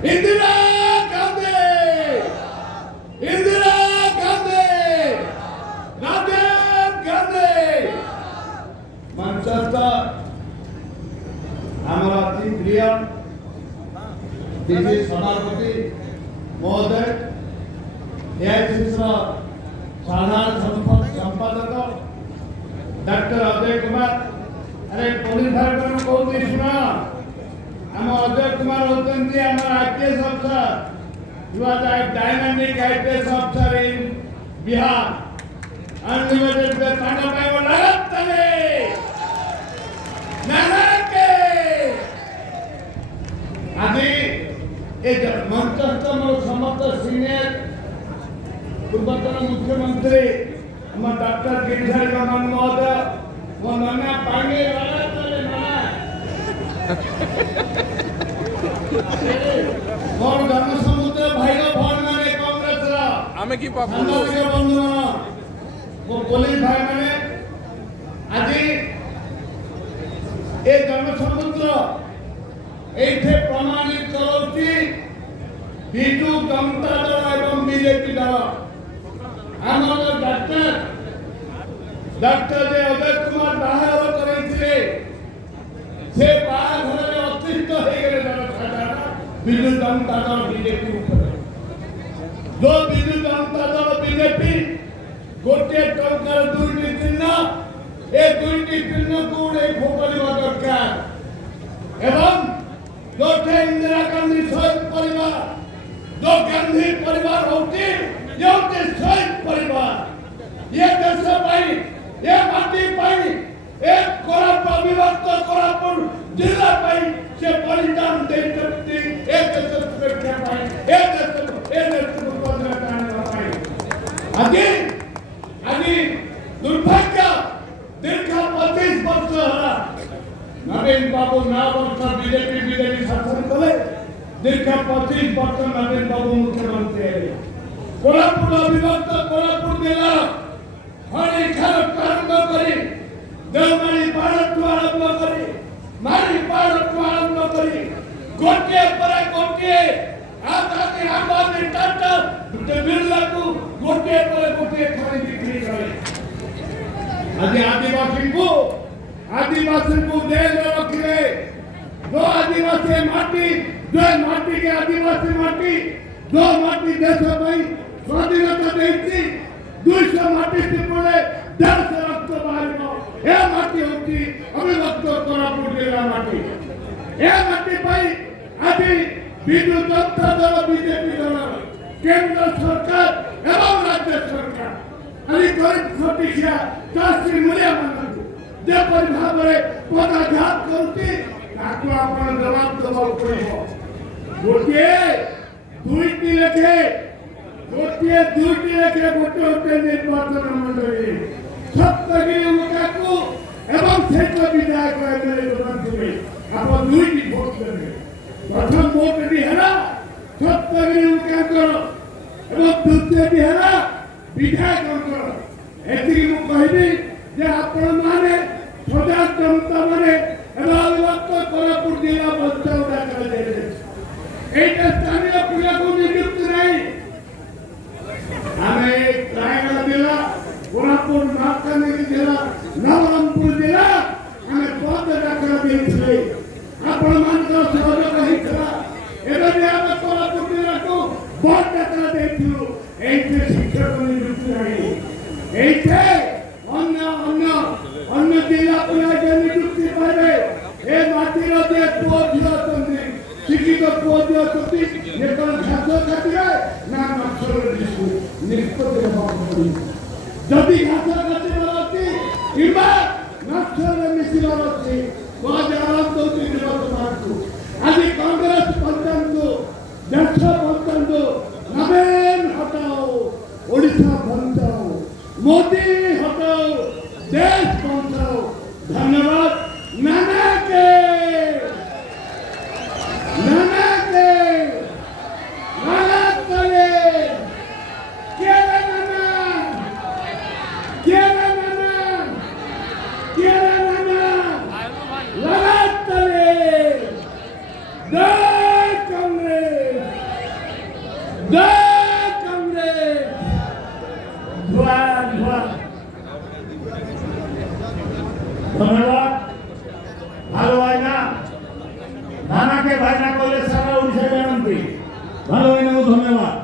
इंदिरा गांधी, इंदिरा गांधी, राजीव गांधी। मंचस्थ हमारा अति प्रिय डीजी सभापति महोदय, एआईसीसी साधारण संपादक डॉक्टर अजय कुमार। अरे पुलिस भाई को कहते सुना, आम अजय कुमार होती आम आईपीएस अफसर, you are the dynamic IPS अफसर इन बिहार। अनलिमिटेड पे ताना पाए वो लागत तले नाना के आदि एक मंचस्थ में समस्त सीनियर पूर्वतन मुख्यमंत्री हम डॉक्टर गिरिधर रमन महोदय वो नाना पांगे वाला चले नाना और जनसमुद्र भाई भौन माने कांग्रेस रा आमे की पाप के बंधु वो पुलिस भाई माने आज ए जनसमुद्र एठे प्रमाणित करोति बिजू जनता दल एवं बीजेपी दल आमर डॉक्टर जे अजय कुमार बाहर करैथिले से बाहर अतिष्ठ हो गए जनसाधारण बिजू जनता दल बीजेपी ऊपर। जो बिजू जनता दल बीजेपी गोटे टंकार दुईटी चिन्ह ए दुईटी चिन्ह को फोकलिवा दरकार एवं जो इंदिरा गांधी शहीद परिवार जो गांधी परिवार होती ये होते शहीद परिवार ये देश पाई ये माटी पाई एक कोरापुट विभक्त कोरापुट जिला पाई से बलिदान दे सकती एक देश सुरक्षा पाई एक देश को बदलना पाई। आगे दुर्भाग्य दीर्घ 25 वर्ष होला नवीन बाबू 9 वर्ष बीजेपी शासन कले दीर्घ 25 वर्ष नवीन बाबू मुख्यमंत्री है। कोरापुट अविभक्त कोरापुट जिला हरी खार प्रारंभ करी देवमाली पाड़ू आरंभ करी मारी पाड़ू आरंभ करी गोटे पर गोटे आजादी आबादी टाटा बिरला को गोटे पर गोटे खरी बिक्री करे। आज आदिवासी को जेल में रखिले जो आदिवासी माटी के आदिवासी माटी जो माटी देश भाई स्वाधीनता देती 200 माटी से पड़े 10 रक्त बाहर ए माटी होती अविभक्त कोरापुट जिला माटी ए माटी पाई आदि बिजू जनता दल बीजेपी दल केंद्र सरकार एवं राज्य सरकार आदि गरीब खटिया चाषी मूल्य मानते जेपरि भाव पदाघात करती ताको आपण जवाब देବାକୁ पड़िବ। गोटे दुईटी लेखे गोटे दुईटी लेखे गोटे गोटे निर्वाचन मंडली सप्तगिरी उमकाको एवं शेष विधायक एमएलए आप दुईटी भोट देवे। प्रथम भोट भी है सप्तगिरी उमकाकर एवं द्वितीय भी है विधायक एति मु कहबी जे आपण माने सदा जनता माने अविभक्त कोरापुट जिला बचाव डाका देले एटा स्थानीय पिला को नियुक्त नहीं हमें रायगढ़ जिला कोरापुट मालकानगिरी जिला नवरंगपुर जिला हमें पद डाका देले आपण मान का सहयोग हितला एबे भी हम कोरापुट जिला को पद डाका देथिलु एटे शिक्षक नियुक्त नहीं एटे अन्य जिला पिला नियुक्ति पाए ए माटीर जे पुओ झियो अछंती शिक्षित पुओ झियो अछंती जे कोन छात्र छात्रा ना नक्षर दिसु निष्पत्ति हेबाक पड़ी जदि छात्र छात्रा रहती किबा नक्षर मिसिला रहती तो आराम दौती निर्वाचन को आज कांग्रेस पंचायत देश पंचायत नवीन हटाओ ओडिशा बचाओ मोदी हटाओ देश बचाओ। धन्यवाद। नाना के जय कांग्रेस। ধন্যবাদ। ভালো হয় না, নানাকে ভাই না করলে সারা উড়িষ্যা জানতে ভালো হয় না। ধন্যবাদ।